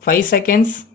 5 seconds.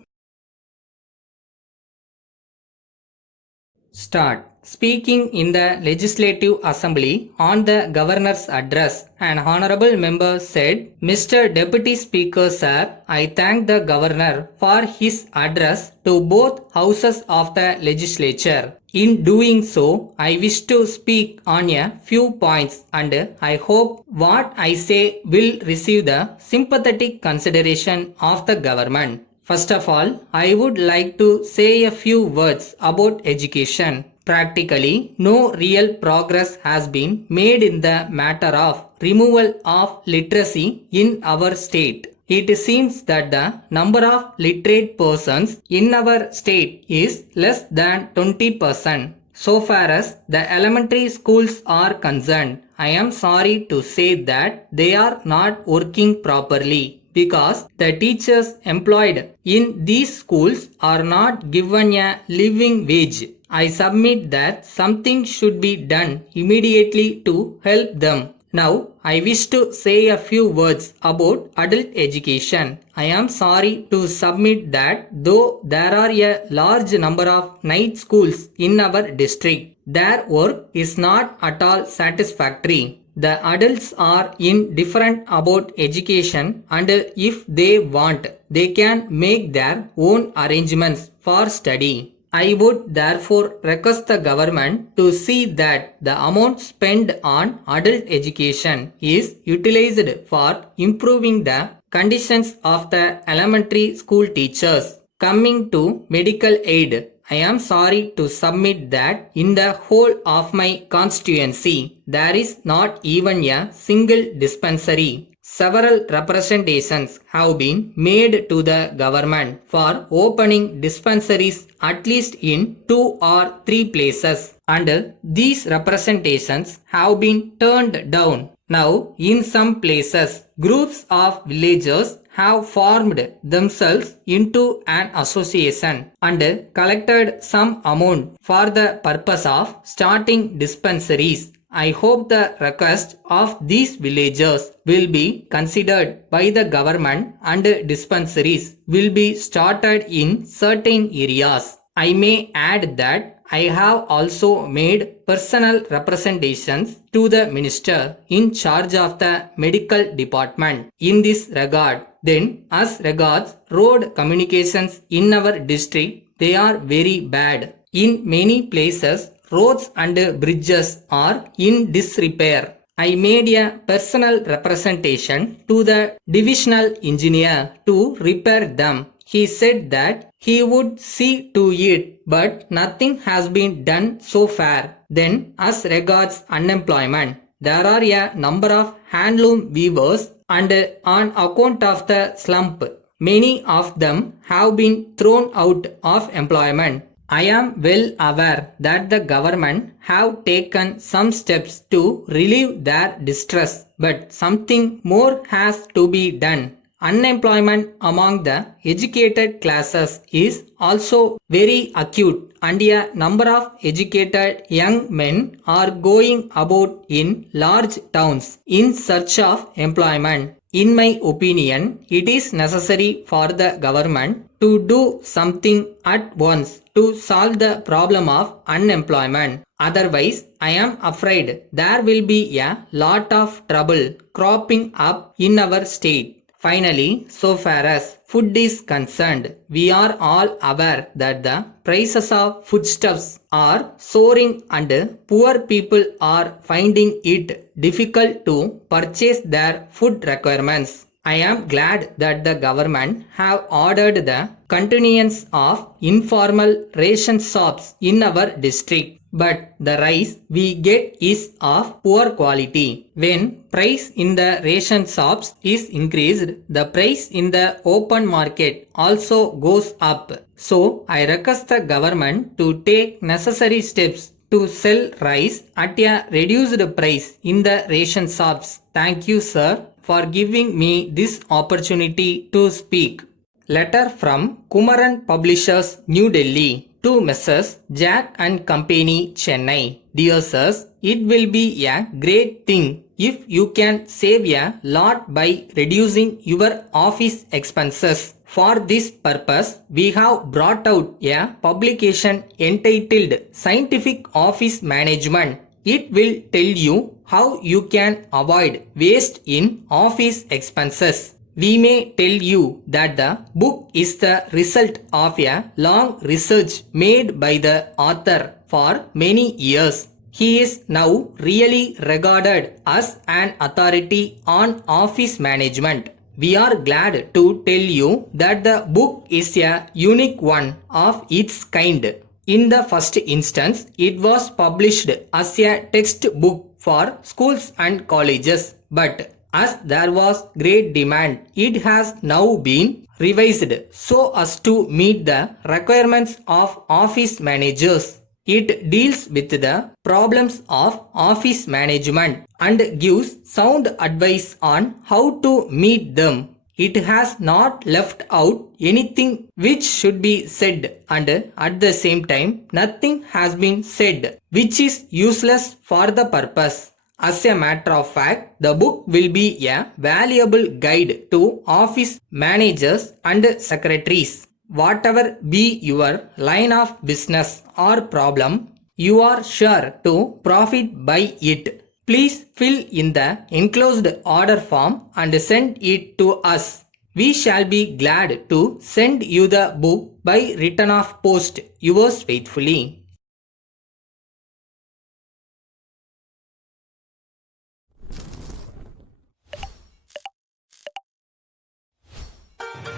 Start. Speaking in the Legislative Assembly on the Governor's address, an honorable member said, Mr. Deputy Speaker, sir, I thank the Governor for his address to both houses of the legislature. In doing so, I wish to speak on a few points and I hope what I say will receive the sympathetic consideration of the government. First of all, I would like to say a few words about education. Practically, no real progress has been made in the matter of removal of literacy in our state. It seems that the number of literate persons in our state is less than 20%. So far as the elementary schools are concerned, I am sorry to say that they are not working properly because the teachers employed in these schools are not given a living wage. I submit that something should be done immediately to help them. Now, I wish to say a few words about adult education. I am sorry to submit that though there are a large number of night schools in our district, their work is not at all satisfactory. The adults are indifferent about education and if they want, they can make their own arrangements for study. I would therefore request the government to see that the amount spent on adult education is utilized for improving the conditions of the elementary school teachers. Coming to medical aid, I am sorry to submit that in the whole of my constituency, there is not even a single dispensary. Several representations have been made to the government for opening dispensaries at least in 2 or 3 places, and these representations have been turned down. Now, in some places, groups of villagers have formed themselves into an association and collected some amount for the purpose of starting dispensaries. I hope the request of these villagers will be considered by the government and dispensaries will be started in certain areas. I may add that I have also made personal representations to the minister in charge of the medical department in this regard. Then, as regards road communications in our district, they are very bad. In many places, roads and bridges are in disrepair. I made a personal representation to the divisional engineer to repair them. He said that he would see to it, but nothing has been done so far. Then, as regards unemployment, there are a number of handloom weavers and on account of the slump, many of them have been thrown out of employment. I am well aware that the government have taken some steps to relieve their distress, but something more has to be done. Unemployment among the educated classes is also very acute and a number of educated young men are going about in large towns in search of employment. In my opinion, it is necessary for the government to do something at once to solve the problem of unemployment. Otherwise, I am afraid there will be a lot of trouble cropping up in our state. Finally, so far as food is concerned, we are all aware that the prices of foodstuffs are soaring and poor people are finding it difficult to purchase their food requirements. I am glad that the government have ordered the continuance of informal ration shops in our district. But the rice we get is of poor quality. When price in the ration shops is increased, the price in the open market also goes up. So I request the government to take necessary steps to sell rice at a reduced price in the ration shops. Thank you, sir, for giving me this opportunity to speak. Letter from Kumaran Publishers, New Delhi. To Messrs. Jack and Company, Chennai. Dear sirs, it will be a great thing if you can save a lot by reducing your office expenses. For this purpose, we have brought out a publication entitled Scientific Office Management. It will tell you how you can avoid waste in office expenses. We may tell you that the book is the result of a long research made by the author for many years. He is now really regarded as an authority on office management. We are glad to tell you that the book is a unique one of its kind. In the first instance, it was published as a textbook for schools and colleges, but as there was great demand, it has now been revised so as to meet the requirements of office managers. It deals with the problems of office management and gives sound advice on how to meet them. It has not left out anything which should be said, and at the same time nothing has been said which is useless for the purpose. As a matter of fact, the book will be a valuable guide to office managers and secretaries. Whatever be your line of business or problem, you are sure to profit by it. Please fill in the enclosed order form and send it to us. We shall be glad to send you the book by return of post. Yours faithfully.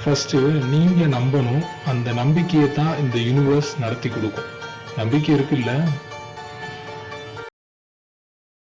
First நீங்கள் நம்பணும். அந்த நம்பிக்கையை தான் இந்த universe நடத்தி கொடுக்கும். நம்பிக்கை இருக்குல்ல?